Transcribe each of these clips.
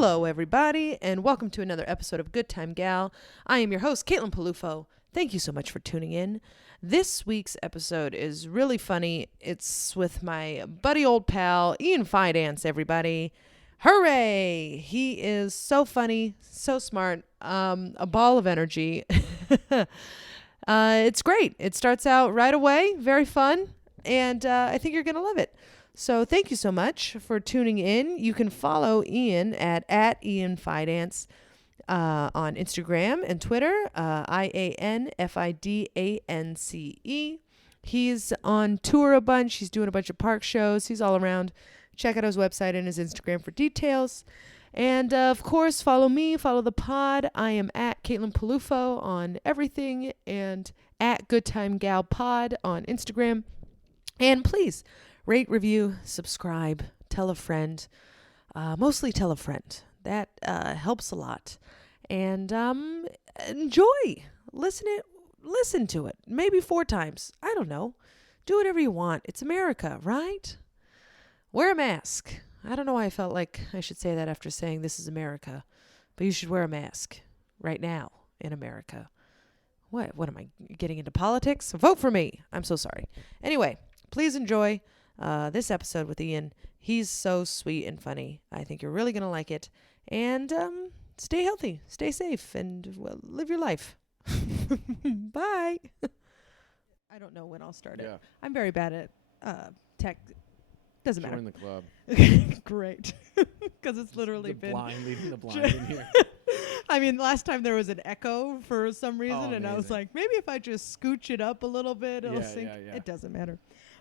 Hello, everybody, and welcome to another episode of Good Time Gal. I am your host, Caitlin Peluffo. Thank you so much for tuning in. This week's episode is really funny. It's with my buddy old pal, Ian Fidance, everybody. Hooray! He is so funny, so smart, a ball of energy. It's great. It starts out right away, very fun, and I think you're going to love it. So thank you so much for tuning in. You can follow Ian at Ian Fidance on Instagram and Twitter, IANFIDANCE. He's on tour a bunch. He's doing a bunch of park shows. He's all around. Check out his website and his Instagram for details. And, of course, follow me, follow the pod. I am at Caitlin Peluffo on everything and at Good Time Gal Pod on Instagram. And please rate, review, subscribe, tell a friend, mostly tell a friend. That helps a lot. And enjoy. Listen to it. Maybe 4 times. I don't know. Do whatever you want. It's America, right? Wear a mask. I don't know why I felt like I should say that after saying this is America. But you should wear a mask right now in America. What am I getting into politics? Vote for me. I'm so sorry. Anyway, please enjoy this episode with Ian. He's so sweet and funny. I think you're really going to like it. And stay healthy, stay safe, and live your life. Bye. I don't know when I'll start it. I'm very bad at tech. Doesn't matter. Join the club. Great. Because it's literally been... leaving the blind in here. I mean, last time there was an echo for some reason, and I was like, maybe if I just scooch it up a little bit, it'll sync. Yeah. It doesn't matter.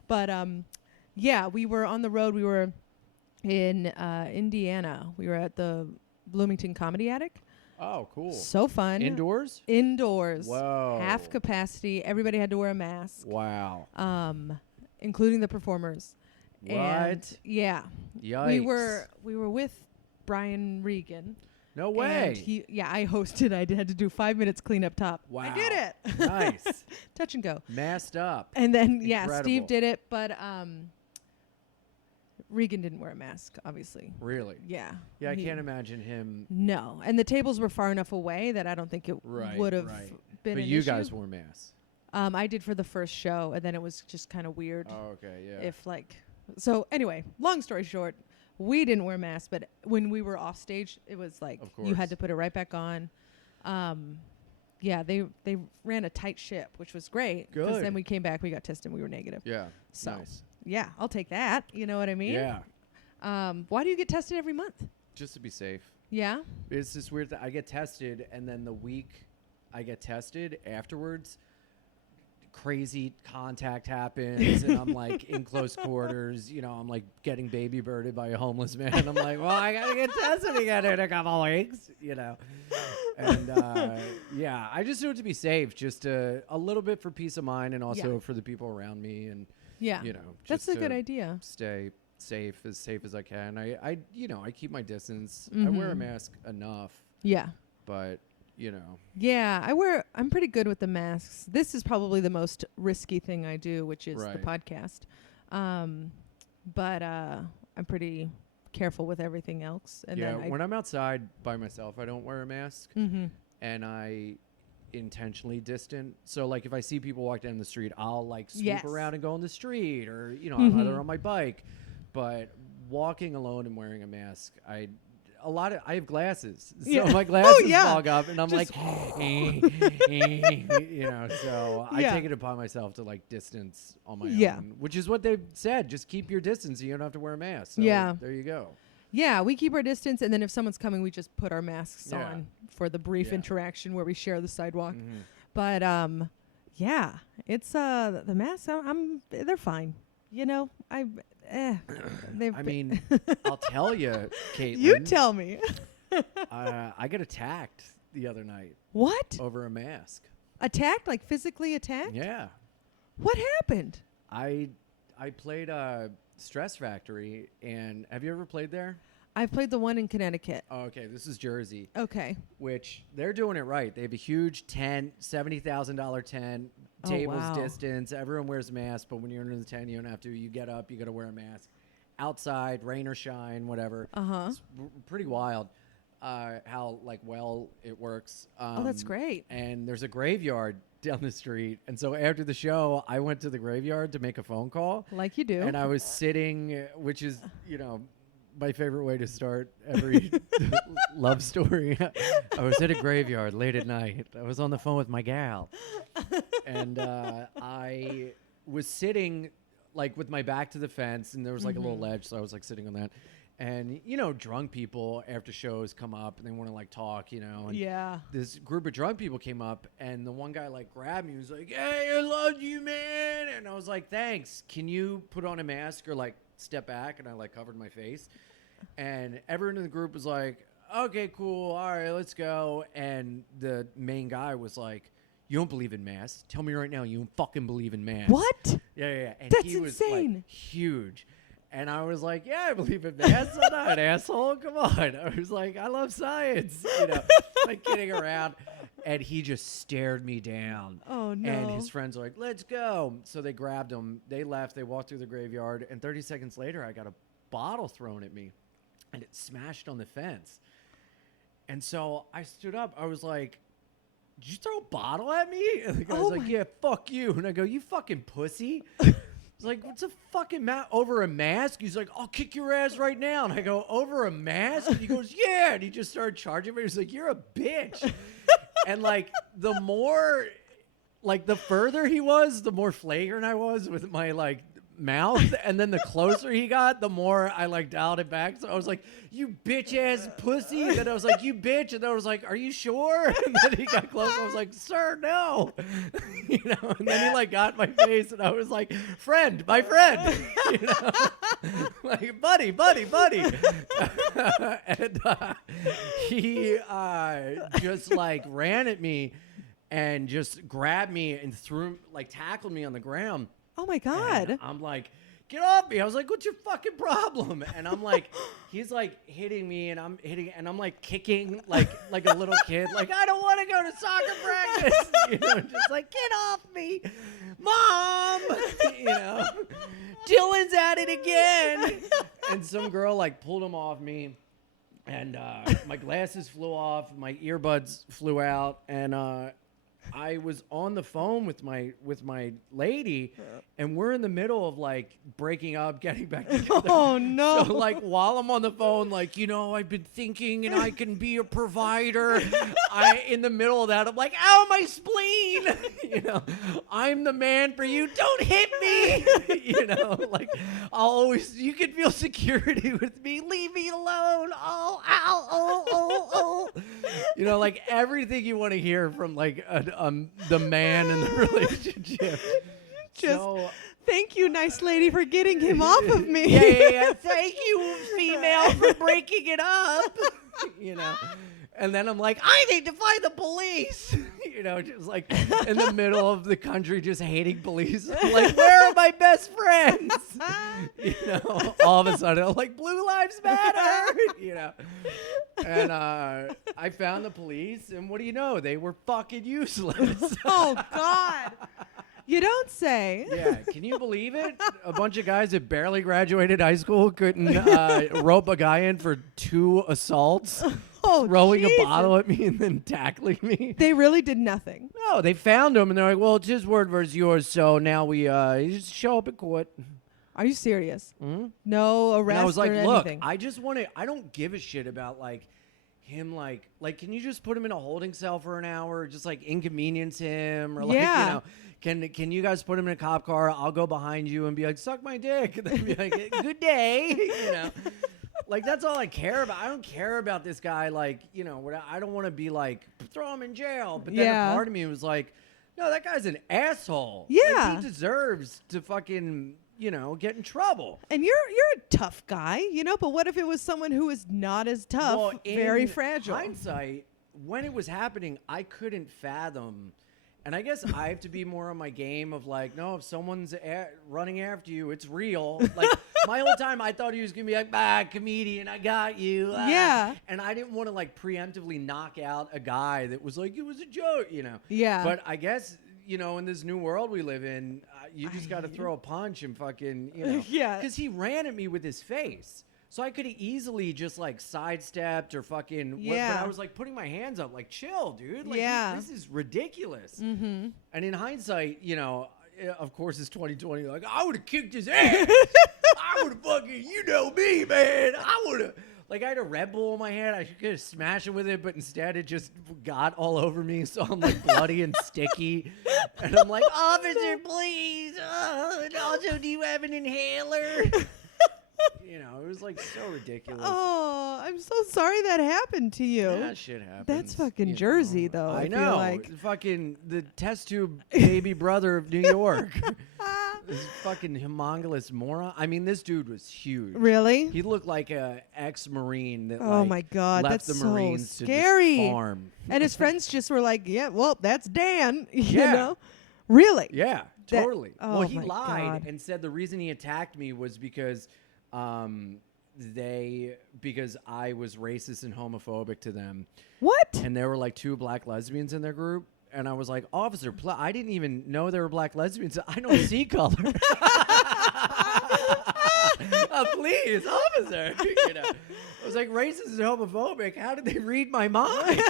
But, yeah, we were on the road. We were in Indiana. We were at the Bloomington Comedy Attic. Oh, cool. So fun. Indoors? Indoors. Whoa. Half capacity. Everybody had to wear a mask. Wow. Including the performers. What? And yeah. Yikes. We were with Brian Regan. No way. And I hosted. I had to do 5 minutes clean up top. Wow. I did it. Nice. Touch and go. Masked up. And then Incredible. Steve did it, but Regan didn't wear a mask, obviously. Really? Yeah. Yeah, I can't imagine him. No, and the tables were far enough away that I don't think it would have been. But an you issue. guys wore masks. I did for the first show, and then it was just kind of weird. Oh, okay, yeah. So anyway, long story short, we didn't wear masks, but when we were off stage, it was like you had to put it right back on. Yeah, they ran a tight ship, which was great. Good. Because then we came back, we got tested, and we were negative. Yeah. So nice. yeah, I'll take that. You know what I mean? Yeah. Why do you get tested every month? Just to be safe. Yeah. It's this weird thing. I get tested, and then the week I get tested afterwards, crazy contact happens, and I'm like in close quarters. You know, I'm like getting baby birded by a homeless man. And I'm like, well, I gotta get tested again in a couple weeks. You know, and yeah, I just do it to be safe, just a little bit for peace of mind, and also for the people around me, and you know, that's a good idea. Stay safe as I can. I keep my distance. I wear a mask enough. Yeah. But, you know. Yeah, I'm pretty good with the masks. This is probably the most risky thing I do, which is the podcast. But I'm pretty careful with everything else. And then when I'm outside by myself, I don't wear a mask. And I intentionally distant. So like if I see people walk down the street, I'll like swoop around and go on the street, or, you know, I'm either on my bike. But walking alone and wearing a mask, I have glasses, so my glasses fog up, and I'm like, you know, so I take it upon myself to like distance on my own, which is what they've said. Just keep your distance, and you don't have to wear a mask. So there you go. Yeah, we keep our distance, and then if someone's coming, we just put our masks on for the brief interaction where we share the sidewalk. But it's the masks. They're fine. You know, I mean, I'll tell you, Caitlin. You tell me. I got attacked the other night. What? Over a mask. Attacked? Like physically attacked? Yeah. What happened? I played Stress Factory, and have you ever played there? I've played the one in Connecticut. Oh, okay. This is Jersey. Okay. Which they're doing it right. They have a huge tent, $70,000 tent, tables distance. Everyone wears masks, but when you're in the tent, you don't have to. You get up, you got to wear a mask. Outside, rain or shine, whatever. Uh-huh. It's pretty wild. how like well it works. Oh, that's great. And there's a graveyard down the street, and so after the show, I went to the graveyard to make a phone call. Like you do. And I was sitting, which is my favorite way to start every love story. I was at a graveyard late at night. I was on the phone with my gal, and I was sitting like with my back to the fence, and there was like a little ledge, so I was like sitting on that. And drunk people after shows come up and they want to like talk, and this group of drunk people came up, and the one guy like grabbed me. He was like, "Hey, I love you, man." And I was like, "Thanks. Can you put on a mask or like step back?" And I like covered my face. And everyone in the group was like, "Okay, cool. All right, let's go." And the main guy was like, "You don't believe in masks? Tell me right now you don't fucking believe in masks." What? Yeah. And That's he was insane. like huge. And I was like, "Yeah, I believe in masks. I'm not an asshole. Come on." I was like, "I love science." Like kidding around. And he just stared me down. Oh, no. And his friends were like, "Let's go." So they grabbed him. They left. They walked through the graveyard. And 30 seconds later, I got a bottle thrown at me. And it smashed on the fence. And so I stood up. I was like, "Did you throw a bottle at me?" And the guy's like, "Yeah, fuck you." And I go, "You fucking pussy." He's like, "What's a fucking over a mask?" He's like, "I'll kick your ass right now." And I go, "Over a mask?" And he goes, "Yeah." And he just started charging me. He's like, "You're a bitch." And like the further he was, the more flagrant I was with my like mouth. And then the closer he got, the more I like dialed it back. So I was like, "You bitch ass pussy." And then I was like, "You bitch." And then I was like, "Are you sure?" And then he got close. I was like, "Sir, no." And then he like got in my face, and I was like, my friend, like buddy. And he just like ran at me and just grabbed me and tackled me on the ground. Oh my God. And I'm like, "Get off me." I was like, "What's your fucking problem?" And I'm like, he's like hitting me, and I'm hitting, and I'm like kicking like a little kid. Like, "I don't want to go to soccer practice." Just like, "Get off me, Mom." Dylan's at it again. And some girl like pulled him off me, and my glasses flew off, my earbuds flew out, and I was on the phone with my lady, and we're in the middle of like breaking up, getting back together. Oh no! So like while I'm on the phone, like I've been thinking, and I can be a provider. In the middle of that, I'm like, "Ow, my spleen!" "I'm the man for you. Don't hit me." Like you can feel security with me. Leave me alone. Oh, ow, oh. Like everything you want to hear from like the man in the relationship. Thank you, nice lady, for getting him off of me. Yeah. Thank you, female, for breaking it up. And then I'm like, "I need to find the police." Just like in the middle of the country, just hating police. I'm like, "Where are my best friends?" All of a sudden, I'm like, "Blue lives matter." And I found the police, and what do you know? They were fucking useless. Oh God. You don't say. Yeah, can you believe it? A bunch of guys that barely graduated high school couldn't rope a guy in for 2 assaults, throwing Jesus. a bottle at me and then tackling me. They really did nothing. No, they found him, and they're like, "Well, it's his word versus yours, so now we just show up in court." Are you serious? Mm-hmm. No arrest And I was like, or "Look, anything. I don't give a shit about like him like can you just put him in a holding cell for an hour, or just like inconvenience him, or like can you guys put him in a cop car? I'll go behind you and be like, 'Suck my dick,' and then be like, 'Good day,' Like that's all I care about. I don't care about this guy. Like I don't want to be like, throw him in jail. But then a part of me was like, no, that guy's an asshole. Yeah, like, he deserves to fucking get in trouble. And you're a tough guy, but what if it was someone who is not as tough, well, very fragile? In hindsight, when it was happening, I couldn't fathom. And I guess I have to be more on my game of like, no, if someone's running after you, it's real. Like my whole time, I thought he was gonna be like, comedian, I got you. Yeah. And I didn't want to like preemptively knock out a guy that was like, it was a joke, Yeah. But I guess in this new world we live in, you just got to throw a punch and fucking, Yeah. Because he ran at me with his face. So I could have easily just like sidestepped or fucking. Yeah. But I was like putting my hands up, like, chill, dude. Like, Yeah. this is ridiculous. Mm-hmm. And in hindsight, you know, of course, it's 2020. Like, I would have kicked his ass. I would have fucking, you know me, man. I would have. Like, I had a Red Bull in my hand. I could have smashed it with it, but instead it just got all over me. So I'm like bloody and sticky. And I'm like, officer, please. And also, do you have an inhaler? You know, it was like so ridiculous. Oh, I'm so sorry that happened to you. Yeah, shit happens. That's fucking you Jersey, know. though. I feel know. like. Fucking the test tube baby brother of New York. This fucking humongous moron. I mean, this dude was huge. Really? He looked like a ex-Marine that Oh like, my God, left that's the so Marines scary. to just farm. And his friends just were like, "Yeah, well, that's Dan." You Yeah. know? Really? Yeah, That- totally. oh Well, he my lied God. and said the reason he attacked me was because because I was racist and homophobic to them. What? And there were like 2 black lesbians in their group. And I was like, officer, I didn't even know there were black lesbians. I don't see color. Please, officer. You know, I was like, racist and homophobic. How did they read my mind?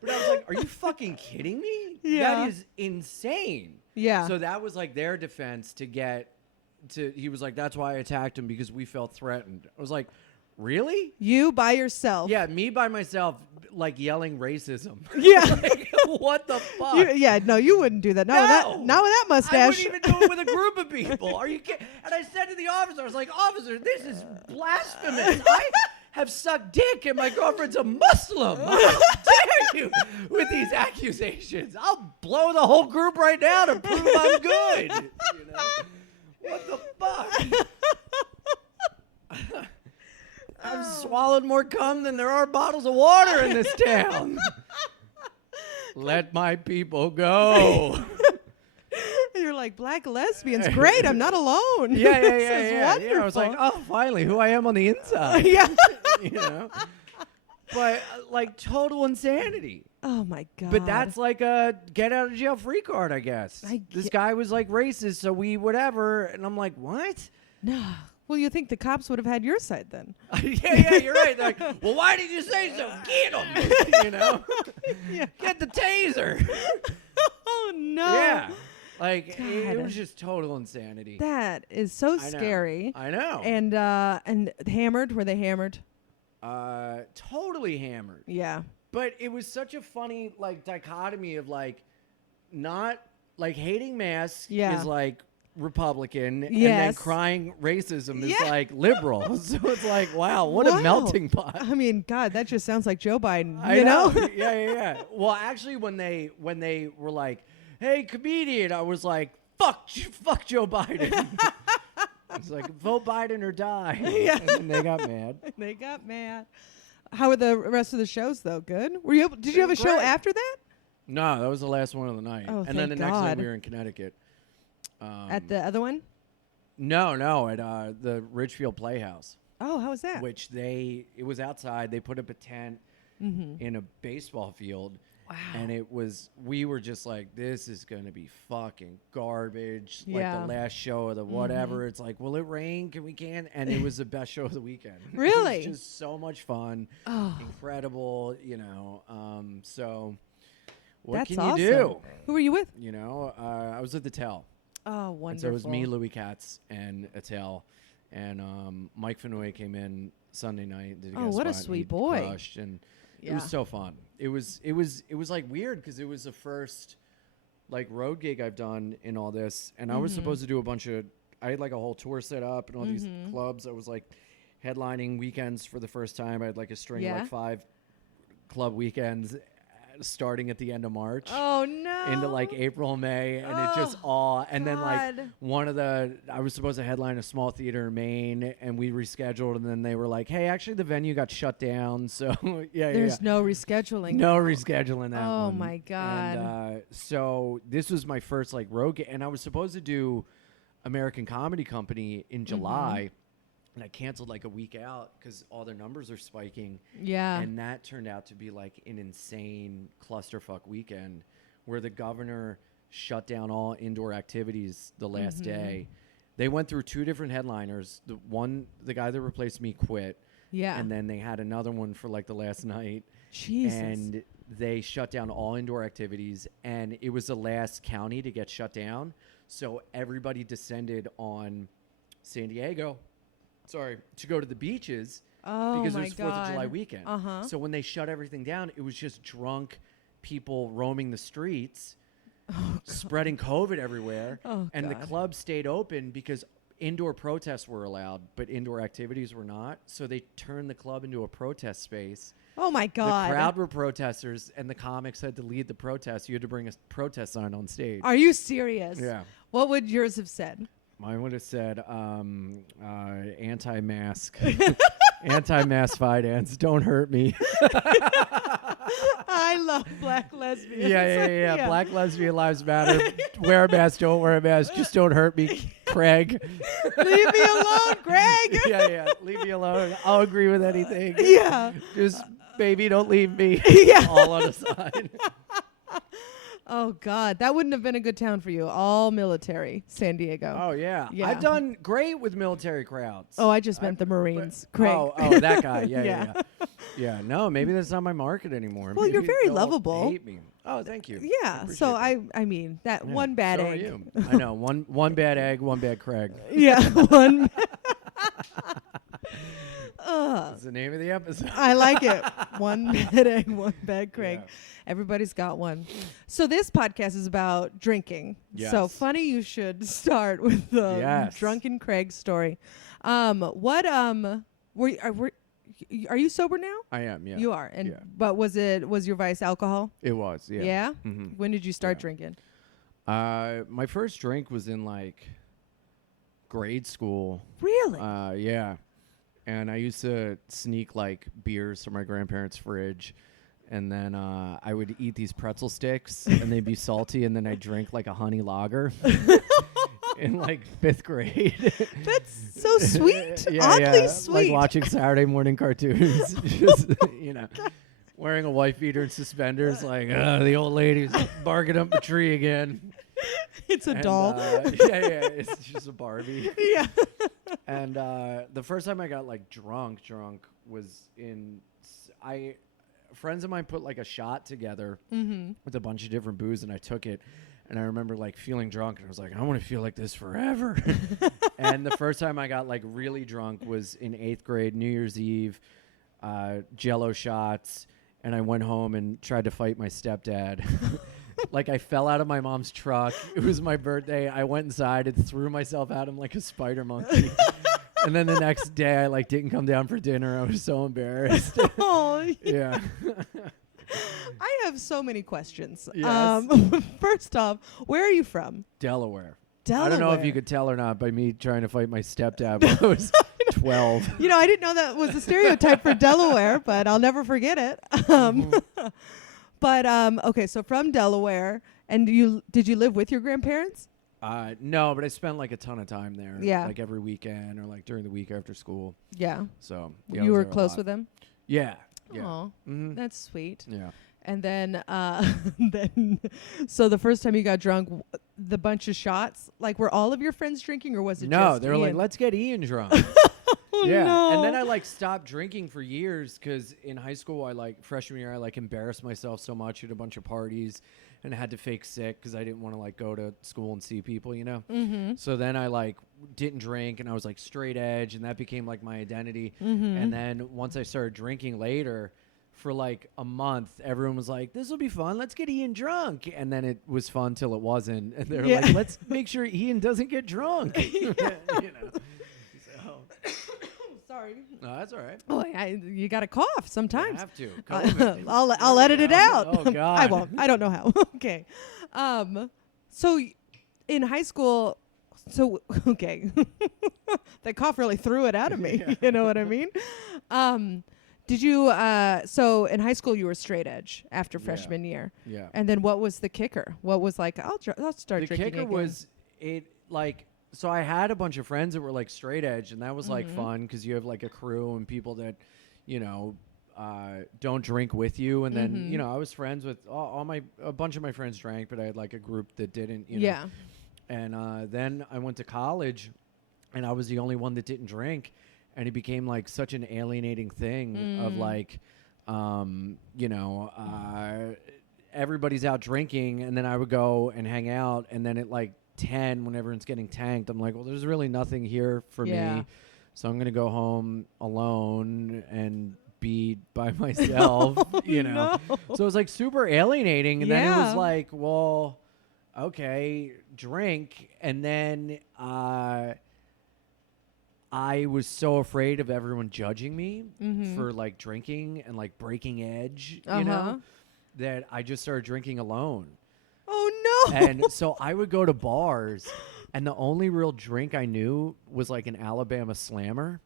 But I was like, are you fucking kidding me? Yeah. That is insane. Yeah. So that was like their defense to get to. He was like, that's why I attacked him, because we felt threatened. I was like, really? You by yourself? Yeah, me by myself, like yelling racism. Yeah. Like, what the fuck? Yeah. No, you wouldn't do that. Not with that. Not with that I mustache. wouldn't even do it with a group of people. Are you kidding? And I said to the officer, I was like, officer, this is blasphemous. I have sucked dick and my girlfriend's a Muslim. How dare you with these accusations? I'll blow the whole group right now to prove I'm good. You know? What the fuck? I've swallowed more cum than there are bottles of water in this town. Let my people go. You're like, black lesbians. Great. I'm not alone. Yeah. This is Yeah, I was like, wonderful. oh, finally, who I am on the inside. Yeah. You know? But, like, total insanity. Oh my God. But that's like a get out of jail free card, I guess. This guy was, like, racist, so we whatever. And I'm like, what? no. Well, you think the cops would have had your side then? Yeah, you're right. They're like, well, why did you say so? Get him. You know? Yeah. Get the taser. Oh no. Yeah. Like, it God. was just total insanity. That is so I know. scary. I know. And hammered? Were they hammered? Totally hammered. Yeah. But it was such a funny, like, dichotomy of, like, not, like, hating masks Yeah. is, like, Republican, and then Yes. crying racism is, Yeah. like, liberal. So it's like, wow, what a Wow. melting pot. I mean, God, that just sounds like Joe Biden. I you know? Yeah. Well, actually, when they were like, hey, comedian, I was like, fuck Joe Biden. It's like, vote Biden or die. Yeah. And they got mad. They got mad. How were the rest of the shows though? Good. Were you? Did you have a show great. after that? No, that was the last one of the night. Oh, and then the thank next night God. we were in Connecticut. At the other one? No, at the Ridgefield Playhouse, Oh, how was that? which it was outside. They put up a tent in a baseball field. Wow. And we were just like, this is going to be fucking garbage. Yeah. Like the last show of the whatever. It's like, will it rain? Can we can? And it was the best show of the weekend. Really? It was just so much fun. Oh. Incredible, you know. So what That's can awesome. you do? Who were you with? You know, I was at the Tell. Oh, And wonderful. so it was me, Louis Katz, and Attell. And Mike Fennoy came in Sunday night. Did a Oh, guest what a spot, and sweet he boy. crushed, and it Yeah. was so fun. It was like weird because it was the first like road gig I've done in all this, and I was supposed to do a bunch of. I had like a whole tour set up and all these clubs. I was like headlining weekends for the first time. I had like a string of Yeah. like 5 club weekends starting at the end of March Oh no. into like April, May, and it just all. And then like God. I was supposed to headline a small theater in Maine, and we rescheduled, and then they were like, "Hey, actually, the venue got shut down." So There's no rescheduling. no rescheduling that. Oh, one. my God. And, so this was my first like road, and I was supposed to do American Comedy Company in July. And I canceled like a week out because all their numbers are spiking. Yeah. And that turned out to be like an insane clusterfuck weekend where the governor shut down all indoor activities the last day. They went through 2 different headliners. The guy that replaced me quit. Yeah. And then they had another one for like the last night. Jesus. And they shut down all indoor activities. And it was the last county to get shut down. So everybody descended on San Diego. To go to the beaches. Oh, because my it was 4th of July weekend. So when they shut everything down, it was just drunk people roaming the streets, spreading COVID everywhere. And the club stayed open because indoor protests were allowed, but indoor activities were not. So they turned the club into a protest space. Oh, my God. The crowd were protesters, and the comics had to lead the protest. You had to bring a protest sign on stage. Are you serious? Yeah. What would yours have said? Mine would have said anti-mask. Anti-mask Fidance. Don't hurt me. I love black lesbians. Yeah. Black lesbian lives matter. Wear a mask, don't wear a mask. Just don't hurt me, Craig. Leave me alone, Greg. Yeah. Leave me alone. I'll agree with anything. Yeah. Just, baby, don't leave me. Yeah. All on a sign. Oh, God. That wouldn't have been a good town for you. All military, San Diego. Oh, yeah. Yeah. I've done great with military crowds. Oh, I just meant the Marines. Craig. Oh, that guy. Yeah. Yeah, no, maybe that's not my market anymore. Well, maybe you're very don't lovable. Hate me. Oh, thank you. Yeah. So I mean, that one bad so egg. Are you. I know. One bad egg, one bad Craig. Yeah. One. That's the name of the episode. I like it. One bad egg, one bad Craig. Yeah. Everybody's got one. So this podcast is about drinking. Yes. So funny you should start with the drunken Craig story. Are you sober now? I am, yeah. You are. And but was your vice alcohol? It was, yeah. Yeah? Mm-hmm. When did you start drinking? My first drink was in like grade school. Really? Yeah. And I used to sneak like beers from my grandparents' fridge. And then I would eat these pretzel sticks and they'd be salty. And then I'd drink like a honey lager in like 5th grade. That's so sweet. Oddly sweet. Like watching Saturday morning cartoons. Just, wearing a wife beater and suspenders. Like, the old lady's barking up the tree again. It's a doll. It's just a Barbie. Yeah. And the first time I got like drunk was friends of mine put like a shot together with a bunch of different booze, and I took it, and I remember like feeling drunk, and I was like, I want to feel like this forever. And the first time I got like really drunk was in 8th grade, New Year's Eve, Jello shots, and I went home and tried to fight my stepdad. Like I fell out of my mom's truck. It was my birthday. I went inside and threw myself at him like a spider monkey. And then the next day I like didn't come down for dinner. I was so embarrassed. Oh, yeah. I have so many questions. Yes. First off, where are you from? Delaware. Delaware. I don't know if you could tell or not by me trying to fight my stepdad when I was 12. I didn't know that was a stereotype for Delaware, but I'll never forget it. But okay, so from Delaware, and did you live with your grandparents? No, but I spent like a ton of time there. Yeah. Like every weekend or like during the week after school. Yeah. So you were close with them? Yeah. Oh, that's sweet. Yeah. And then, so the first time you got drunk, the bunch of shots, like were all of your friends drinking, or was it just No, they were Ian? like, let's get Ian drunk. Oh, yeah. no. And then I like stopped drinking for years because in high school, freshman year, I like embarrassed myself so much at a bunch of parties and I had to fake sick because I didn't want to like go to school and see people, Mm-hmm. So then I like didn't drink and I was like straight edge, and that became like my identity. And then once I started drinking later, for like a month, everyone was like, this will be fun. Let's get Ian drunk. And then it was fun till it wasn't. And they were like, let's make sure Ian doesn't get drunk. Sorry. No, that's all right. Oh, you got to cough sometimes. You have to. I'll edit it out. Oh, God. I won't. I don't know how. Okay. So in high school, okay. That cough really threw it out of me. Yeah. You know what I mean? Did you, so in high school you were straight edge after freshman year. Yeah. And then what was the kicker? What was like, I'll start drinking The kicker again. was so I had a bunch of friends that were like straight edge, and that was like fun because you have like a crew and people that, don't drink with you. And then, I was friends with a bunch of my friends drank, but I had like a group that didn't, Yeah. And then I went to college and I was the only one that didn't drink, and it became like such an alienating thing of like, you know, everybody's out drinking, and then I would go and hang out, and then at like 10, when everyone's getting tanked, I'm like, well, there's really nothing here for me, so I'm gonna go home alone and be by myself, you know. No. So it was like super alienating, and then it was like, well, okay, drink, and then I was so afraid of everyone judging me for like drinking and like breaking edge, you know, that I just started drinking alone. Oh no. And so I would go to bars, and the only real drink I knew was like an Alabama Slammer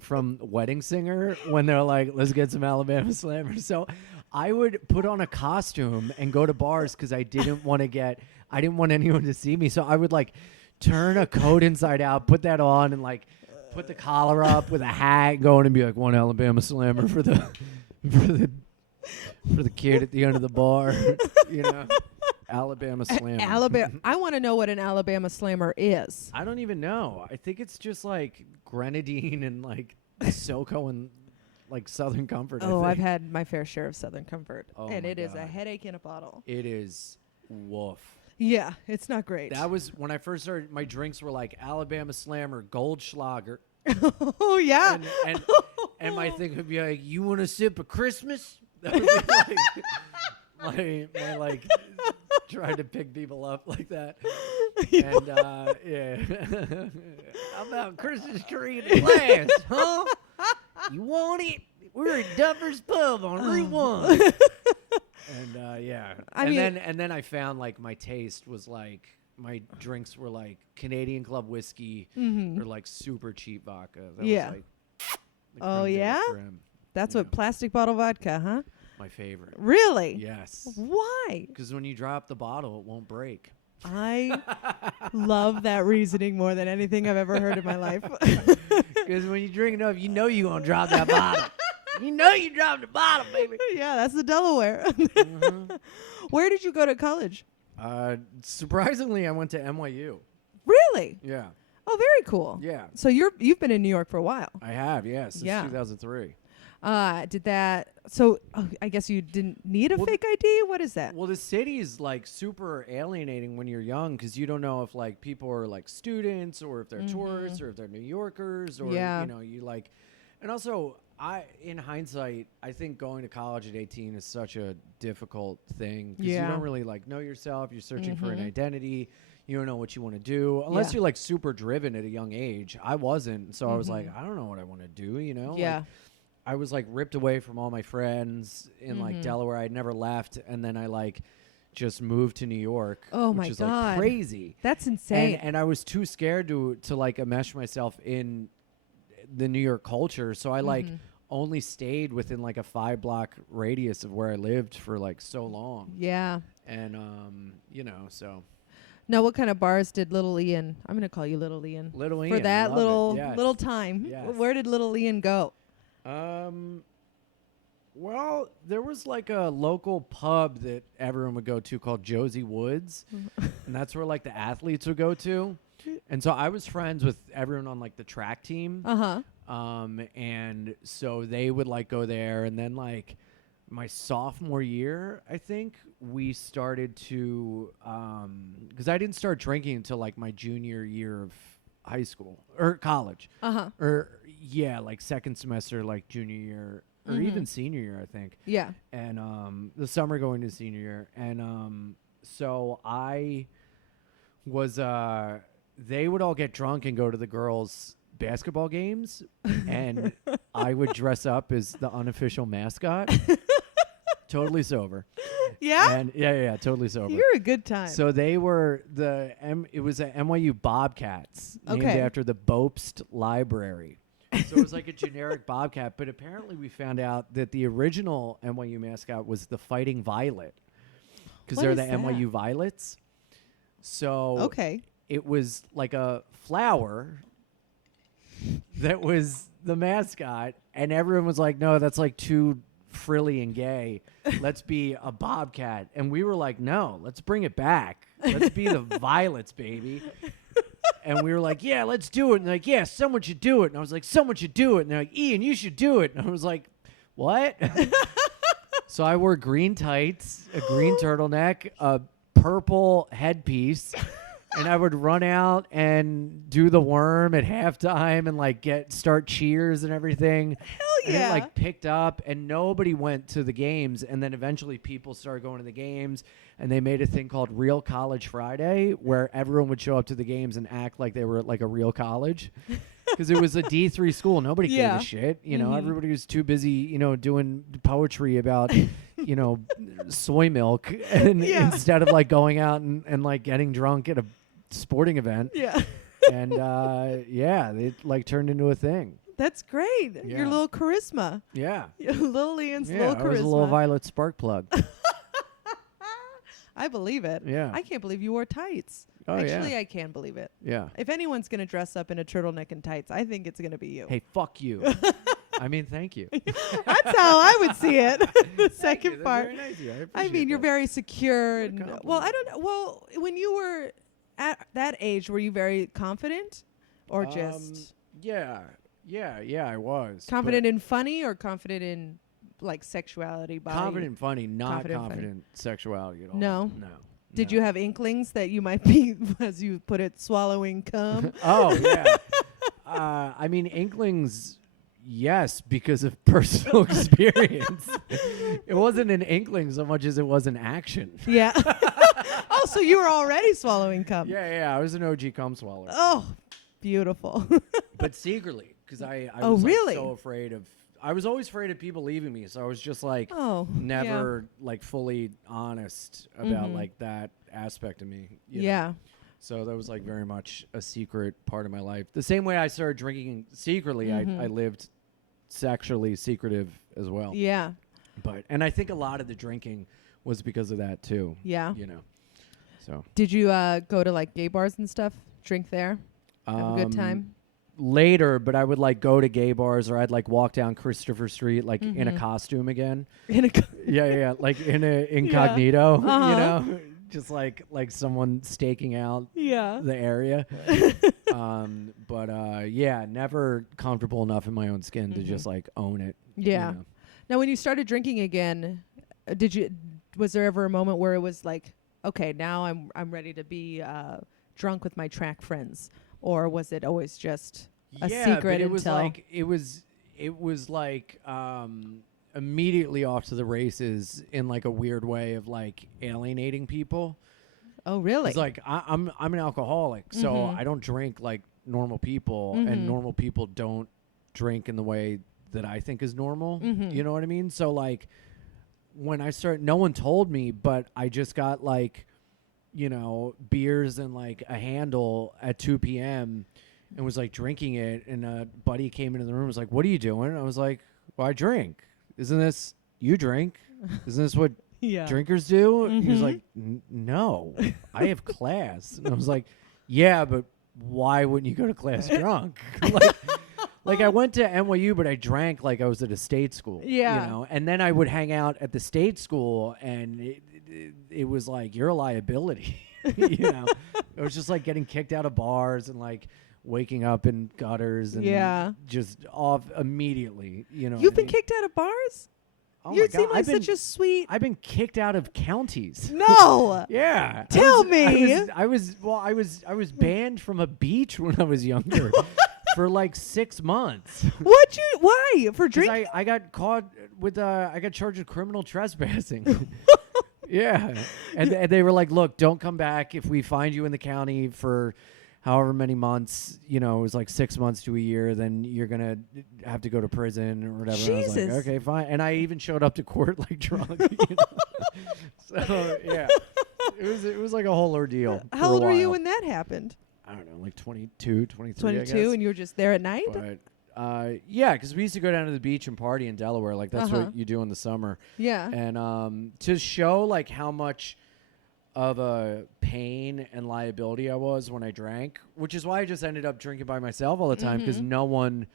from Wedding Singer, when they're like, let's get some Alabama Slammer. So I would put on a costume and go to bars because I didn't want anyone to see me. So I would like turn a coat inside out, put that on, and like put the collar up with a hat, go in and be like, one Alabama Slammer for the kid at the end of the bar, you know. Alabama Slammer. Alabama. I want to know what an Alabama Slammer is. I don't even know. I think it's just like grenadine and like SoCo and like Southern Comfort. Oh, I've had my fair share of Southern Comfort, and it is a God. headache in a bottle. It is woof. Yeah, it's not great. That was when I first started. My drinks were like Alabama Slammer, Goldschlager. Oh yeah. And my thing would be like, you want a sip of Christmas? That would be like my like trying to pick people up like that. And yeah. How about Christmas tree in the glass, huh? You want it? We're at Duffer's Pub on Route 1. And yeah. And then I found like my taste was like, my drinks were like Canadian Club whiskey or like super cheap vodka. That was like oh yeah? That's what plastic bottle vodka, huh? My favorite. Really? Yes. Why? Because when you drop the bottle, it won't break. I love that reasoning more than anything I've ever heard in my life. Because when you drink enough, you know you're going to drop that bottle. You know you dropped the bottle, baby. Yeah, that's the Delaware. Where did you go to college? Surprisingly, I went to NYU. Really? Yeah. Oh, very cool. Yeah. So you've been in New York for a while. I have, yes. Since 2003. So I guess you didn't need a fake ID? What is that? Well, the city is like super alienating when you're young because you don't know if like people are like students or if they're tourists or if they're New Yorkers or, you know, you like, and also in hindsight, I think going to college at 18 is such a difficult thing because you don't really like know yourself. You're searching for an identity. You don't know what you want to do unless you're like super driven at a young age. I wasn't. So I was like, I don't know what I want to do, you know? Yeah. Like, I was like ripped away from all my friends in like Delaware. I'd never left. And then I like just moved to New York. Oh which my is God. like crazy. That's insane. And I was too scared to like enmesh myself in the New York culture. So I like only stayed within like a 5-block radius of where I lived for like so long. Yeah. And, you know, so. Now, what kind of bars did Little Ian? I'm going to call you Little Ian. Little Ian. For that little time. Yes. Where did Little Ian go? Well, there was like a local pub that everyone would go to called Josie Woods. And that's where like the athletes would go to. And so I was friends with everyone on like the track team. And so they would like go there. And then like my sophomore year, I think we started to, because I didn't start drinking until like my junior year of high school or college. Or yeah, like second semester, like junior year or even senior year, I think. Yeah. And the summer going to senior year. And so I was, they would all get drunk and go to the girls' basketball games. And I would dress up as the unofficial mascot. Totally sober. Yeah? And yeah, totally sober. You're a good time. So they were it was a NYU Bobcats named after the Bobst Library. So it was like a generic Bobcat, but apparently we found out that the original NYU mascot was the Fighting Violet because they're the NYU Violets. So it was like a flower that was the mascot, and everyone was like, no, that's like too frilly and gay. Let's be a bobcat. And we were like, no, let's bring it back. Let's be the Violets, baby. And we were like, yeah, let's do it. And they're like, yeah, someone should do it. And I was like, someone should do it. And they're like, Ian, you should do it. And I was like, what? So I wore green tights, a green turtleneck, a purple headpiece. And I would run out and do the worm at halftime and like start cheers and everything. Hell yeah. And it like picked up and nobody went to the games. And then eventually people started going to the games and they made a thing called Real College Friday where everyone would show up to the games and act like they were at like a real college. Because it was a D3 school. Nobody gave a shit. You know, everybody was too busy, you know, doing poetry about, you know, soy milk and instead of like going out and like getting drunk at a sporting event. Yeah. And it like turned into a thing. That's great. Yeah. Your little charisma. Yeah. Little Ian's little charisma. I was a little Violet spark plug. I believe it. Yeah. I can't believe you wore tights. Oh, Actually, I can believe it. Yeah. If anyone's going to dress up in a turtleneck and tights, I think it's going to be you. Hey, fuck you. I mean, thank you. That's how I would see it. The second part. Very nice of you. I mean, you're very secure. What a And compliment. I don't know. Well, when you were at that age, were you very confident or just Yeah, I was. confident in funny or confident in like sexuality, body? Confident funny, not Confident confident sexuality at all. No? No. Did you have inklings that you might be, as you put it, swallowing cum? Oh, yeah. I mean, inklings, yes, because of personal experience. It wasn't an inkling so much as it was an action. Yeah. Oh, so you were already swallowing cum. Yeah, I was an OG cum swallower. Oh, beautiful. But secretly, because I Oh, was like, really? so afraid of, I was always afraid of people leaving me. So I was just like, Oh, never like fully honest about like that aspect of me. You know? Yeah. So that was like very much a secret part of my life. The same way I started drinking secretly, I lived sexually secretive as well. Yeah. And I think a lot of the drinking was because of that too. Yeah. You know. So Did you go to like gay bars and stuff? Drink there? Have a good time? later, but I would like go to gay bars or I'd like walk down Christopher Street like in a costume again. Yeah, like in a incognito, you know, just like someone staking out the area. But yeah, never comfortable enough in my own skin to just like own it. Yeah. You know? Now, when you started drinking again, was there ever a moment where it was like, okay, now I'm ready to be drunk with my track friends? Or was it always just a secret but it until was like immediately off to the races in like a weird way of like alienating people. Oh, really? It's like I'm an alcoholic, so I don't drink like normal people, and normal people don't drink in the way that I think is normal. You know what I mean? So like when I started, no one told me, but I just got like, you know, beers and like a handle at 2 p.m. and was like drinking it, and a buddy came into the room and was like, "What are you doing?" And I was like, "Well, I drink. Isn't this, you drink? Isn't this what drinkers do?" He was like, "No, I have class." And I was like, "Yeah, but why wouldn't you go to class drunk?" Like I went to NYU, but I drank like I was at a state school. Yeah. You know, and then I would hang out at the state school, and it was like, you're a liability. You know, it was just like getting kicked out of bars and like waking up in gutters and just off immediately. You know, You've been kicked out of bars? Oh You my seem God. like such a sweet. I've been kicked out of counties. No. Yeah. Tell me. I was banned from a beach when I was younger. For like 6 months. Why? For drinking? I got caught with I got charged with criminal trespassing. Yeah. And they were like, "Look, don't come back if we find you in the county for however many months, you know, it was like 6 months to a year, then you're going to have to go to prison or whatever." Jesus. And I was like, "Okay, fine." And I even showed up to court like drunk. You know? So, yeah. It was like a whole ordeal. How old were you when that happened? I don't know, like 22, 23, 22, I guess. and you were just there at night? But, yeah, because we used to go down to the beach and party in Delaware. Like, that's what you do in the summer. Yeah. And to show, like, how much of a pain and liability I was when I drank, which is why I just ended up drinking by myself all the time, because no one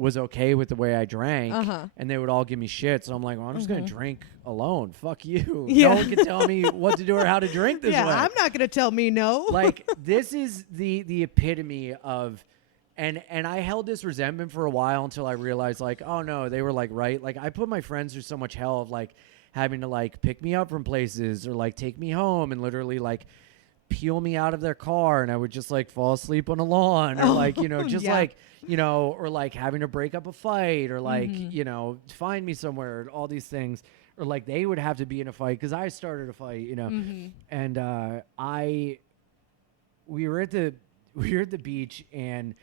was okay with the way I drank, and they would all give me shit. So I'm like, well, I'm just gonna drink alone. Fuck you. No one can tell me what to do or how to drink this way. I'm not gonna tell me no. Like, this is the epitome of, and I held this resentment for a while until I realized, like, oh no, they were like right. Like, I put my friends through so much hell of like having to like pick me up from places or like take me home and literally like peel me out of their car, and I would just like fall asleep on the lawn, or like, you know, just like, you know, or like having to break up a fight, or like, you know, find me somewhere, all these things, or like they would have to be in a fight because I started a fight, you know, and we were at the beach, and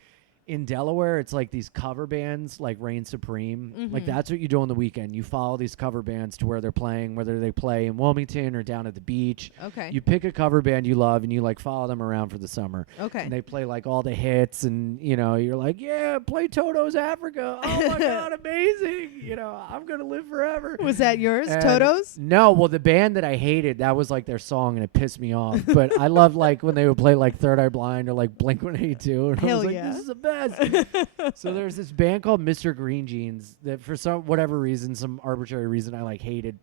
in Delaware, it's like these cover bands like Reign Supreme. Like, that's what you do on the weekend. You follow these cover bands to where they're playing, whether they play in Wilmington or down at the beach. Okay. You pick a cover band you love, and you like follow them around for the summer. Okay. And they play like all the hits, and you know, you're like, yeah, play Toto's Africa. Oh my God, amazing. You know, I'm going to live forever. Was that yours, And Toto's? No, well, the band that I hated, that was like their song, and it pissed me off. But I loved like when they would play like Third Eye Blind or like Blink-182, and I was like, this is the best. So there's this band called Mr. Green Jeans that for whatever reason, some arbitrary reason, I like hated.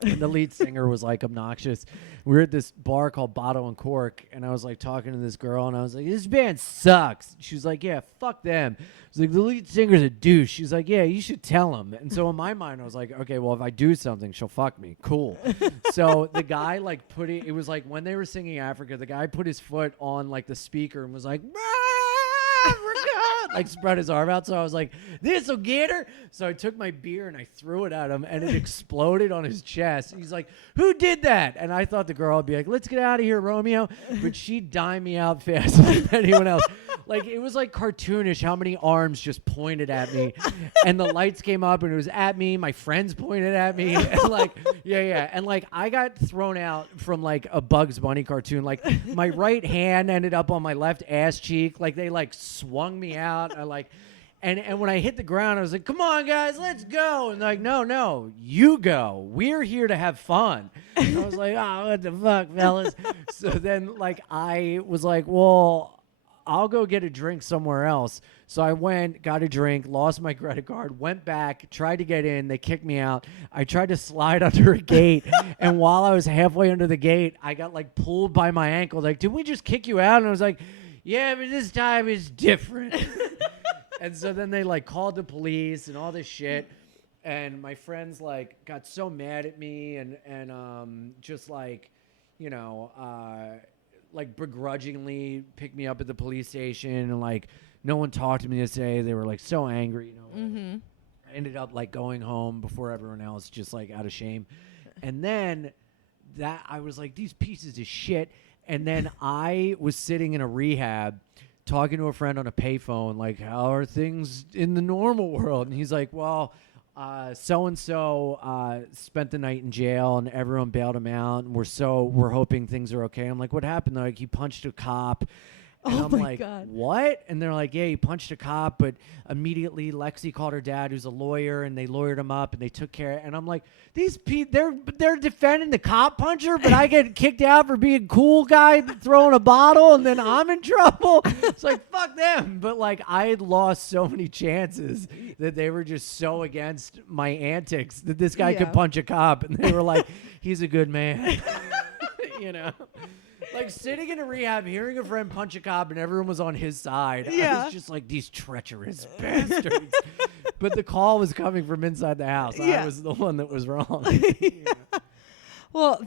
And the lead singer was like obnoxious. We were at this bar called Bottle and Cork, and I was like talking to this girl, and I was like, this band sucks. She was like, yeah, fuck them. I was like, the lead singer's a douche. She's like, yeah, you should tell him. And so in my mind, I was like, okay, well, if I do something, she'll fuck me. Cool. So the guy like it was like when they were singing Africa, the guy put his foot on like the speaker and was like, like spread his arm out. So I was like, this'll get her. So I took my beer and I threw it at him, and it exploded on his chest. He's like, who did that? And I thought the girl would be like, let's get out of here, Romeo. But she dimed me out faster than anyone else. Like, it was like cartoonish how many arms just pointed at me, and the lights came up and it was at me. My friends pointed at me, and like, yeah. And like, I got thrown out from like a Bugs Bunny cartoon. Like, my right hand ended up on my left ass cheek. Like, they like swung me out. I like, and when I hit the ground, I was like, come on guys, let's go. And like, no, you go. We're here to have fun. And I was like, oh, what the fuck, fellas? So then like, I was like, well, I'll go get a drink somewhere else. So I went, got a drink, lost my credit card, went back, tried to get in. They kicked me out. I tried to slide under a gate. And while I was halfway under the gate, I got like pulled by my ankle. Like, did we just kick you out? And I was like, yeah, but this time is different. And so then they like called the police and all this shit. And my friends like got so mad at me and just like, you know, like begrudgingly picked me up at the police station, and like no one talked to me this day. They were like so angry, you know. I ended up like going home before everyone else, just like out of shame. And then that I was like, these pieces of shit. And then I was sitting in a rehab talking to a friend on a payphone, like, how are things in the normal world? And he's like, well, so-and-so spent the night in jail and everyone bailed him out, and we're hoping things are okay. I'm like, what happened? They're like, he punched a cop. And I'm like, what? And they're like, yeah, he punched a cop, but immediately Lexi called her dad, who's a lawyer, and they lawyered him up, and they took care of it. And I'm like, they're defending the cop puncher, but I get kicked out for being cool guy throwing a bottle, and then I'm in trouble. It's like, fuck them. But like, I had lost so many chances that they were just so against my antics that this guy could punch a cop, and they were like, he's a good man. You know? Like, sitting in a rehab, hearing a friend punch a cop, and everyone was on his side. I was just like, these treacherous bastards. But the call was coming from inside the house. I was the one that was wrong. Well,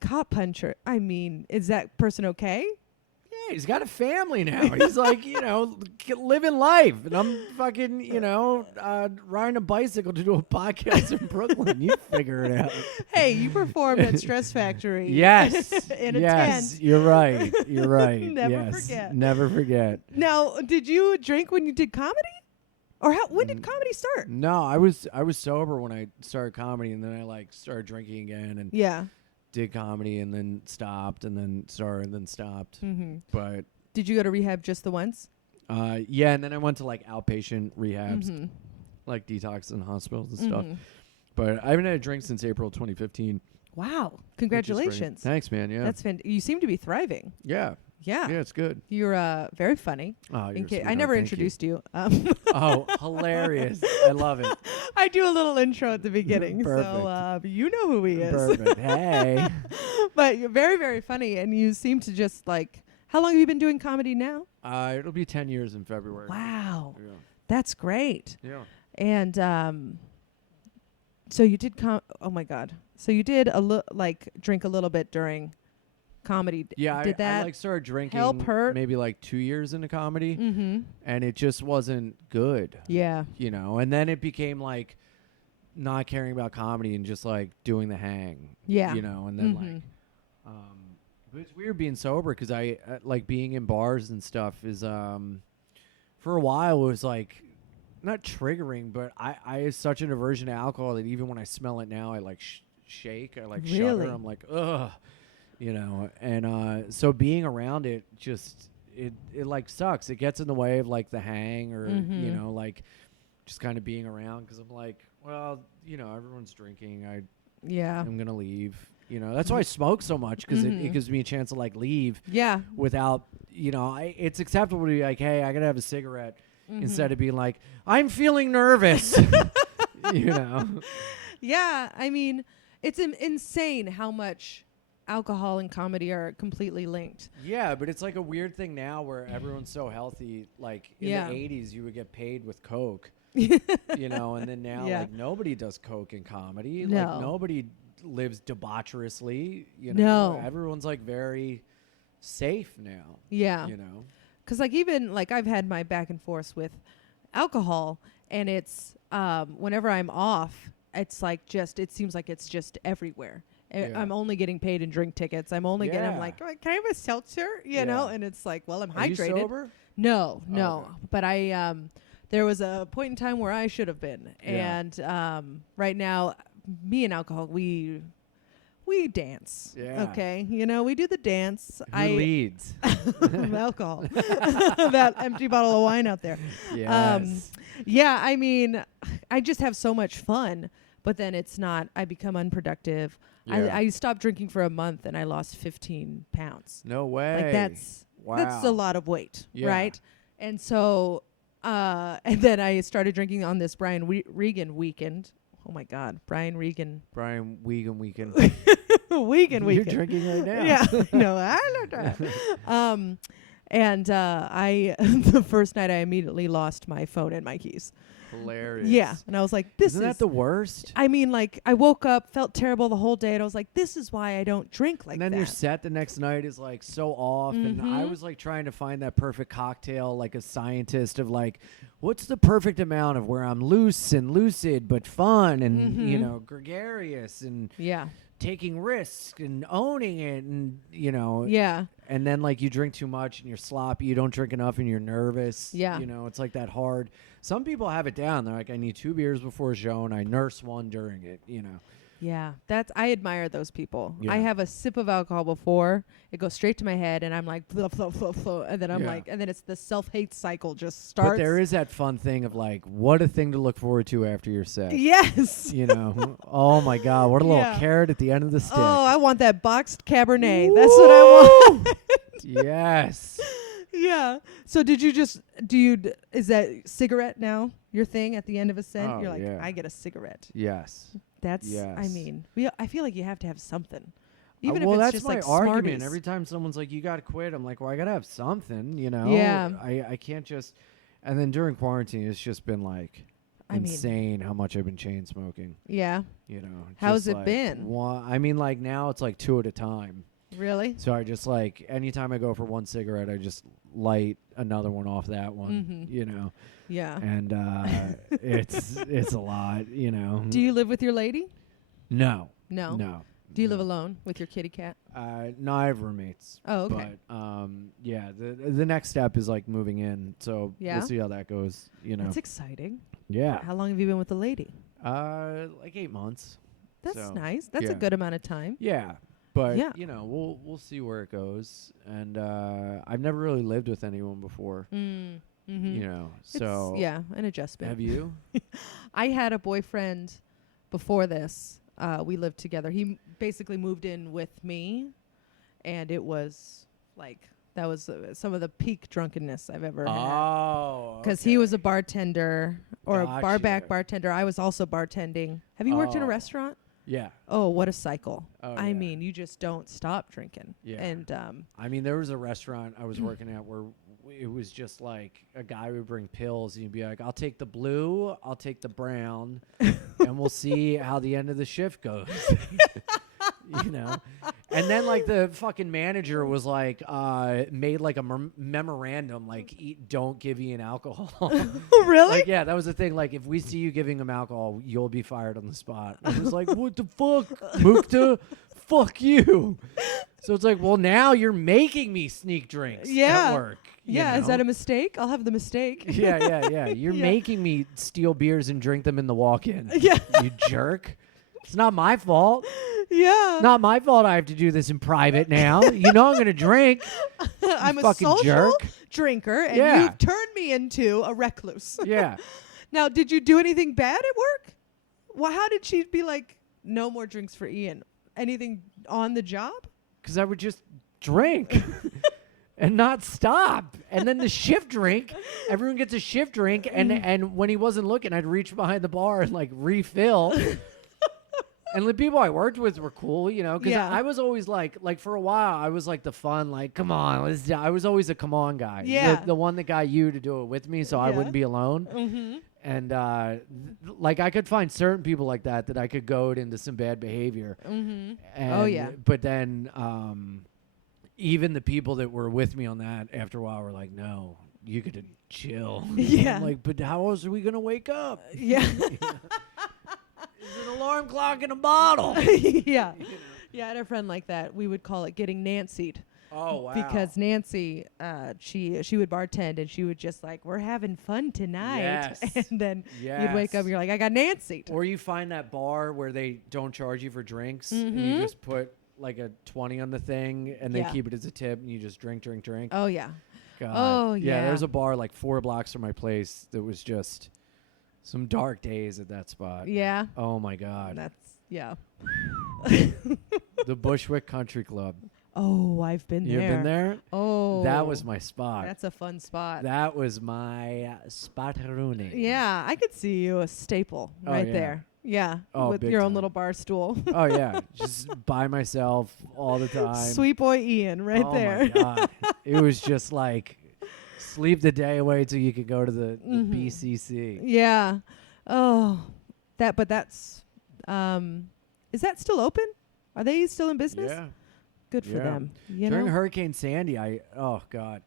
cop puncher, is that person okay? Yeah, he's got a family now. He's like, you know, living life. And I'm fucking, you know, riding a bicycle to do a podcast in Brooklyn. You figure it out. Hey, you performed at Stress Factory. Yes. In a yes, tent. You're right. You're right. Never forget. Never forget. Now, did you drink when you did comedy? Or when did comedy start? No, I was sober when I started comedy, and then I like started drinking again, and did comedy, and then stopped, and then started, and then stopped. But did you go to rehab just the once? Yeah, and then I went to like outpatient rehabs, like detox and hospitals and stuff. But I haven't had a drink since April 2015. Wow! Congratulations. Thanks, man. Yeah, that's you seem to be thriving. Yeah, Yeah. Yeah, it's good. You're very funny. Oh, you're a I sweetheart. never Thank introduced you. Oh, hilarious. I love it. I do a little intro at the beginning. Perfect. So you know who he is. Perfect. Hey. But you're very, very funny. And you seem to just like, how long have you been doing comedy now? It'll be 10 years in February. Wow. Yeah. That's great. Yeah. And so you did oh my God. So you did drink a little bit during comedy. Yeah, Did that I like started drinking help hurt? maybe like 2 years into comedy, Mm-hmm. and it just wasn't good. Yeah. You know, and then it became like not caring about comedy and just like doing the hang. Yeah. You know, and then Mhm. like, but it's weird being sober because I like being in bars and stuff is for a while it was like not triggering, but I have such an aversion to alcohol that even when I smell it now, I like shake, I like Really? shudder. I'm like, ugh, you know. And so being around it just it like sucks. It gets in the way of like the hang or Mhm. you know like just kind of being around because I'm like, well, you know, everyone's drinking. Yeah. I'm gonna leave. You know, that's why I smoke so much because it Mhm. gives me a chance to like leave Yeah. without, you know, it's acceptable to be like, hey, I gotta have a cigarette Mhm. instead of being like, I'm feeling nervous. You know? Yeah. I mean, it's insane how much alcohol and comedy are completely linked. Yeah, but it's like a weird thing now where everyone's so healthy. Like in Yeah. the 80s, you would get paid with Coke, you know, and then now Yeah. like nobody does Coke in comedy. No. Like nobody lives debaucherously. You know, No. everyone's like very safe now. Yeah. You know? Because like even like I've had my back and forth with alcohol, and it's whenever I'm off, it's like it seems like it's just everywhere. Yeah. I'm only getting paid in drink tickets. I'm only getting. I'm Yeah. like, can I have a seltzer? You know, and it's like, well, I'm Are you hydrated. sober? No, Oh, no. okay. But I there was a point in time where I should have been, Yeah. and right now, me and alcohol, we dance. Yeah. Okay, you know, we do the dance. Who leads? Alcohol. That empty bottle of wine out there. Yes. Yeah, I mean, I just have so much fun, but then it's not. I become unproductive. Yeah. I stopped drinking for a month and I lost 15 pounds. No way. Like that's wow. a lot of weight, Yeah. right? And so, and then I started drinking on this Brian Regan weekend. Oh my God, Brian Regan. Brian Wegan weekend. Weekend. You're drinking right now. Yeah, no, I don't know. And I the first night I immediately lost my phone and my keys. Hilarious. Yeah, and I was like, "This Isn't that the worst? I mean, like, I woke up, felt terrible the whole day, and I was like, "This is why I don't drink like and then that." your set the next night is like so off, and I Mhm. was like trying to find that perfect cocktail, like a scientist of like, what's the perfect amount of where I'm loose and lucid but fun and you Mhm. know gregarious and Yeah, taking risks and owning it and you know yeah, and then like you drink too much and you're sloppy, you don't drink enough and you're nervous. Yeah. You know, it's like that hard. Some people have it down. They're like, I need 2 beers before a show and I nurse one during it, you know. yeah. I admire those people. Yeah. I have a sip of alcohol before it goes straight to my head, and I'm like, flow, flow, flow, flow, and then I'm Yeah. like, and then it's the self-hate cycle just starts. But there is that fun thing of like, what a thing to look forward to after your set. Yes. You know, oh my God, what a little Yeah. carrot at the end of the stick. Oh, I want that boxed Cabernet. That's what I want. Yes. Yeah. So is that cigarette now your thing at the end of a set? Oh, You're like, yeah. I get a cigarette. Yes. That's, I Yes. mean, I feel like you have to have something. Even well, if it's that's just my like argument. Smarties. Every time someone's like, "You got to quit," I'm like, "Well, I got to have something," you know. Yeah. I can't just. And then during quarantine, it's just been like I mean- insane how much I've been chain smoking. Yeah. You know. How's just it like been? I mean, like now it's like 2 at a time. Really? So I just like anytime I go for one cigarette, I just light another one off that one. Mhm. You know. Yeah. And it's a lot. You know. Do you live with your lady? No. No. No. Do you live no. alone with your kitty cat? No, I have roommates. Oh, okay. But yeah, the next step is like moving in. So Yeah? we'll see how that goes. You know. That's exciting. Yeah. How long have you been with the lady? Like 8 months. That's So, nice. That's a yeah. good amount of time. Yeah. But Yeah. you know, we'll see where it goes. And I've never really lived with anyone before. Mm. Mm-hmm. You know. So yeah, an adjustment. have you? I had a boyfriend before this. We lived together. He basically moved in with me, and it was like That was some of the peak drunkenness I've ever had. Oh. Because he was a bartender or a Gotcha. bartender. I was also bartending. Have you worked in a Oh. restaurant? Yeah. Oh, what a cycle. Oh, I yeah. mean, you just don't stop drinking. Yeah. And I mean, there was a restaurant I was working at where it was just like a guy would bring pills and he'd be like, I'll take the blue, I'll take the brown, and we'll see how the end of the shift goes. You know? And then like the fucking manager was like, made like a memorandum, like, don't give Ian alcohol. Really? Like, yeah, that was the thing. Like, if we see you giving him alcohol, you'll be fired on the spot. I was like, what the fuck, Mukta? Fuck you. So it's like, well, now you're making me sneak drinks at work. Yeah, you is that know? a mistake? I'll have the mistake. Yeah. You're making me steal beers and drink them in the walk-in. Yeah. You jerk. It's not my fault. Yeah. Not my fault I have to do this in private now. You know I'm going to drink. I'm a fucking social jerk. drinker, and Yeah. you've turned me into a recluse. Yeah. Now, did you do anything bad at work? Well, how did she be like, no more drinks for Ian? Anything on the job? Because I would just drink and not stop. And then the shift drink, everyone gets a shift drink. And when he wasn't looking, I'd reach behind the bar and like refill. And the people I worked with were cool, you know, because I was always like for a while, I was like the fun, like, come on, let's do. I was always a come on guy. Yeah. The one that got you to do it with me so I wouldn't be alone. Mm-hmm. And like I could find certain people like that I could goad into some bad behavior. Mm-hmm. And, But then even the people that were with me on that after a while were like, no, you could chill. Yeah. I'm like, but how else are we going to wake up? Yeah. There's an alarm clock in a bottle. Yeah. Yeah, I had a friend like that. We would call it getting Nancied. Oh, wow. Because Nancy, she would bartend and she would just like, we're having fun tonight. Yes. And then you'd wake up and you're like, I got Nancy. Or you find that bar where they don't charge you for drinks Mm-hmm. and you just put like a 20 on the thing and they keep it as a tip and you just drink. Oh, yeah. God. Oh, yeah. There's a bar like 4 blocks from my place that was just some dark days at that spot. Yeah. Oh, my God. That's, yeah. The Bushwick Country Club. Oh, I've been there. You've been there? Oh. That was my spot. That's a fun spot. That was my spot-a-rooney. Yeah, I could see you a staple right yeah. there. Yeah, Oh, with big your own time. little bar stool. Oh, yeah. Just by myself all the time. Sweet boy Ian right there. Oh, my God. It was just like sleep the day away till you could go to the BCC. Yeah. Oh, that's, is that still open? Are they still in business? Yeah. Good for them. You During know? Hurricane Sandy, oh, God.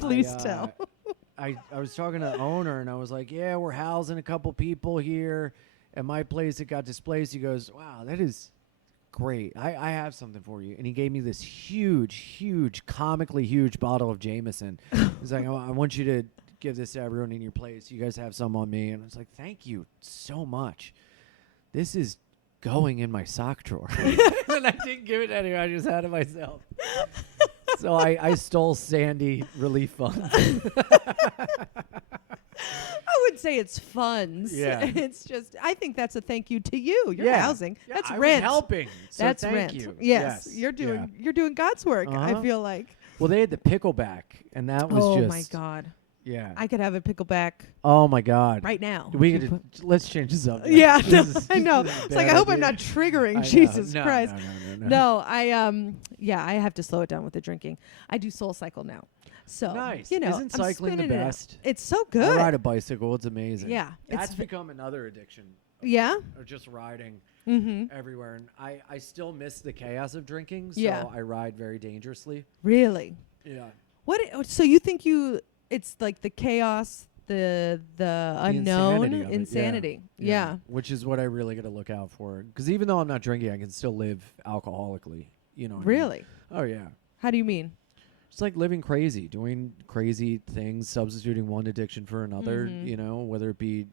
Please tell. I was talking to the owner, and I was like, yeah, we're housing a couple people here at my place that got displaced. He goes, wow, that is great. I have something for you. And he gave me this huge, comically huge bottle of Jameson. He's like, I want you to give this to everyone in your place. You guys have some on me. And I was like, thank you so much. This is going in my sock drawer. And I didn't give it to anyone. I just had it myself. So I stole Sandy relief funds. I wouldn't say it's funds. Yeah. It's just, I think that's a thank you to you. You're Yeah. housing. Yeah, That's I rent. was helping. So That's thank rent. you. Yes. You're doing God's work, I Uh-huh. feel like. Well, they had the pickleback, and that was Oh just. my God. Yeah. I could have a pickleback Oh my God. right now. Let's change this up. Yeah, This is- I know. this is a It's like, bad I hope I'm idea. not triggering. I know. Jesus No, Christ. No. No, I have to slow it down with the drinking. I do Soul Cycle now. So, Nice. you know, Isn't I'm cycling the spinning it out. best? It's so I good. ride a bicycle. It's amazing. Yeah, That's it's become another addiction. Yeah? Or just riding Mm-hmm. everywhere. And I still miss the chaos of drinking, so Yeah. I ride very dangerously. Really? Yeah. So you think it's like the chaos, the unknown, insanity of it, insanity. Yeah. Which is what I really got to look out for. Because even though I'm not drinking, I can still live alcoholically. You know what I mean? Really? Oh, yeah. How do you mean? It's like living crazy, doing crazy things, substituting one addiction for another, Mhm. you know, whether it be,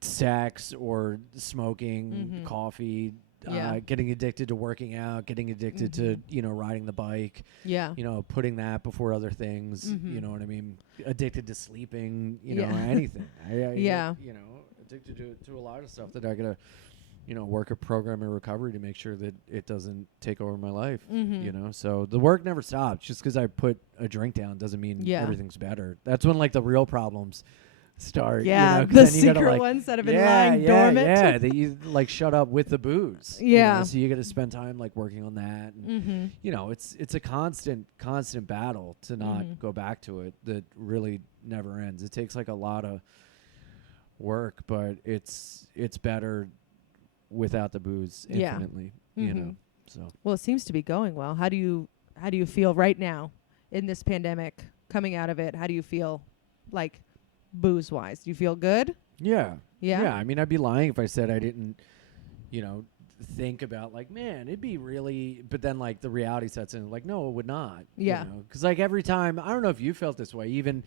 sex or smoking, Mhm. coffee, Yeah. getting addicted to working out, getting addicted to, riding the bike, Yeah. putting that before other things, Mhm. you know what I mean? Addicted to sleeping, Yeah. anything. Yeah. Addicted to a lot of stuff that I gotta work a program in recovery to make sure that it doesn't take over my life. So the work never stops. Just because I put a drink down doesn't mean everything's better. That's when like the real problems start. Yeah, the then secret ones that have been lying dormant. Yeah, that you like shut up with the booze. Yeah. So you got to spend time like working on that. And, it's a constant battle to not go back to it that really never ends. It takes like a lot of work, but it's better without the booze infinitely. So well, it seems to be going well. How do you feel right now in this pandemic, coming out of it? How do you feel like booze wise? Do you feel good? Yeah. I mean, I'd be lying if I said I didn't think about like, man, it'd be really, but then like the reality sets in like, no, it would not. Because like every time, I don't know if you felt this way, even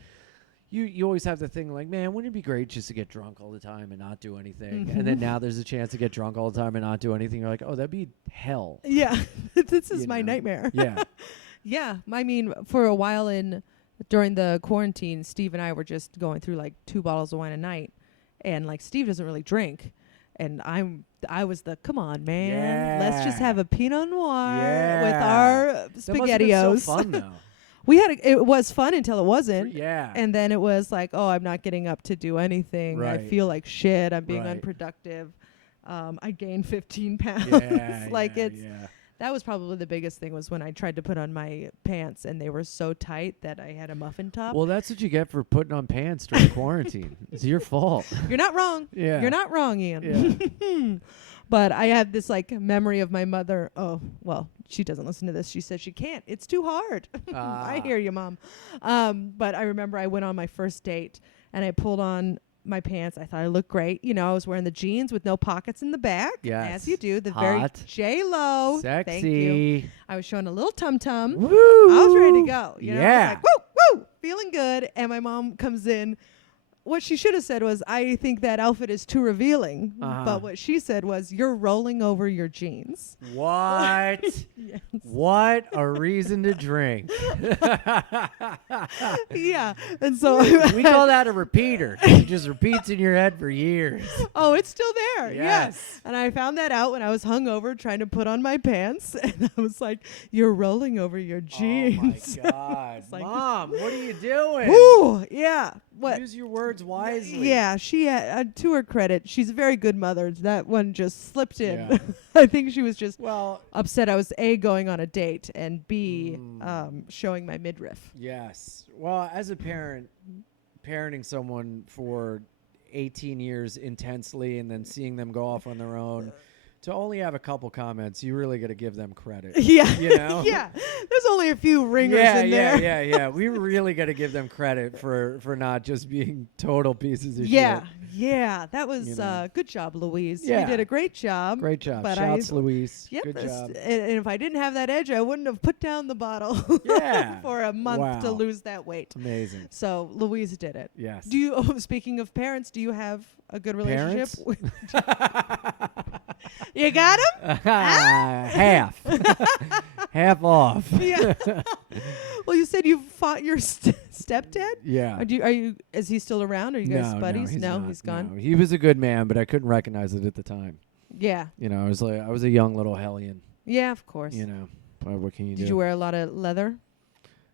you always have the thing like, man, wouldn't it be great just to get drunk all the time and not do anything? And then now there's a chance to get drunk all the time and not do anything. You're like, oh, that'd be hell. Yeah. This is my nightmare. Yeah. Yeah. I mean, for a while during the quarantine, Steve and I were just going through like 2 bottles of wine a night. And like Steve doesn't really drink. And I was the, come on, man. Let's just have a Pinot Noir with our SpaghettiOs. That must have been so fun, though. It was fun until it wasn't. Yeah. And then it was like, oh, I'm not getting up to do anything. Right. I feel like shit. I'm being unproductive. I gained 15 pounds. That was probably the biggest thing, was when I tried to put on my pants and they were so tight that I had a muffin top. Well, that's what you get for putting on pants during quarantine. It's your fault. You're not wrong. Yeah. You're not wrong, Ian. Yeah. But I have this like memory of my mother. Oh, well, she doesn't listen to this. She says she can't. It's too hard. I hear you, Mom. But I remember I went on my first date and I pulled on my pants. I thought I looked great. I was wearing the jeans with no pockets in the back. Yes. As you do. The Hot. very J-Lo. Sexy. Thank you. I was showing a little tum-tum. Woo. I was ready to go. I was like, woo, feeling good. And my mom comes in. What she should have said was, I think that outfit is too revealing. But what she said was, you're rolling over your jeans. What? Yes. What a reason to drink. Yeah. And so we call that a repeater. It just repeats in your head for years. Oh, it's still there. Yes. And I found that out when I was hungover trying to put on my pants. And I was like, you're rolling over your jeans. Oh, my God. Like, Mom, what are you doing? Ooh, yeah. What? Use your words wisely. Yeah, she had, to her credit, she's a very good mother. That one just slipped in. Yeah. I think she was just upset I was A, going on a date, and B, showing my midriff. Yes. Well, as a parent, parenting someone for 18 years intensely and then seeing them go off on their own, to only have a couple comments, you really got to give them credit. Yeah. Yeah. There's only a few ringers in there. Yeah. We really got to give them credit for not just being total pieces of shit. Yeah. That was good job, Louise. Yeah. You did a great job. Great job. But Shouts, Louise. Yep, good job. And if I didn't have that edge, I wouldn't have put down the bottle for a month to lose that weight. Amazing. So Louise did it. Yes. Speaking of parents, do you have a good relationship? You got him? Half. Half off. Yeah. Well, you said you fought your stepdad? Yeah. Is he still around? Are you guys buddies? No, he's gone. No. He was a good man, but I couldn't recognize it at the time. Yeah. I was a young little hellion. Yeah, of course. But what can you do? Did you wear a lot of leather?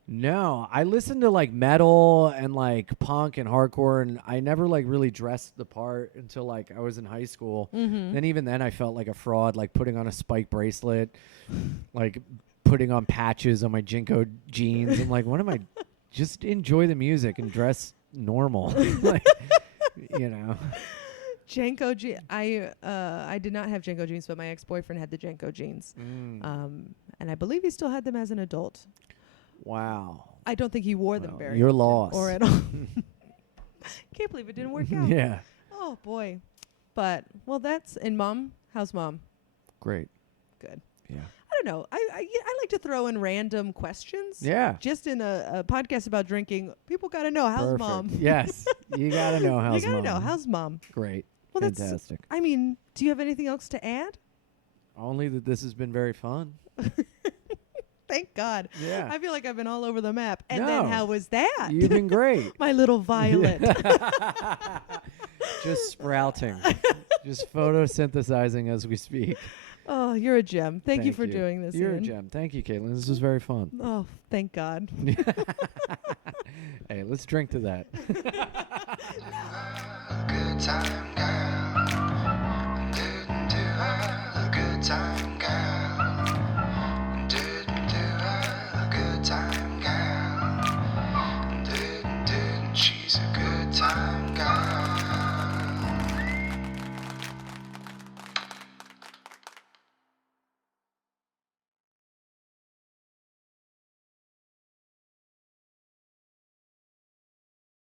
No, I listened to like metal and like punk and hardcore, and I never like really dressed the part until like I was in high school. Mm-hmm. And even then I felt like a fraud, like putting on a spike bracelet, like putting on patches on my Jinko jeans. I'm like, what am I? Just enjoy the music and dress normal. Like, Janko jeans. I did not have Janko jeans, but my ex-boyfriend had the Janko jeans. And I believe he still had them as an adult. Wow. I don't think he wore them very You're often lost. or at all. Can't believe it didn't work out. Yeah. Oh, boy. But, and Mom? How's Mom? Great. Good. Yeah. I don't know. I like to throw in random questions. Yeah. Just in a podcast about drinking, people got to know, how's Perfect. Mom? Yes. You got to know how's You Mom. got to know, how's Mom? Great. Well, fantastic. Do you have anything else to add? Only that this has been very fun. Thank God. Yeah. I feel like I've been all over the map. And then how was that? You've been great. My little violet. Just sprouting. Just photosynthesizing as we speak. Oh, you're a gem. Thank you for doing this. You're Ian. a gem. Thank you, Caitlin. This was very fun. Oh, thank God. Hey, let's drink to that. Good time, girl. Didn't do her a good time, girl. Didn't do her a good time, girl. Didn't she's a good time, girl.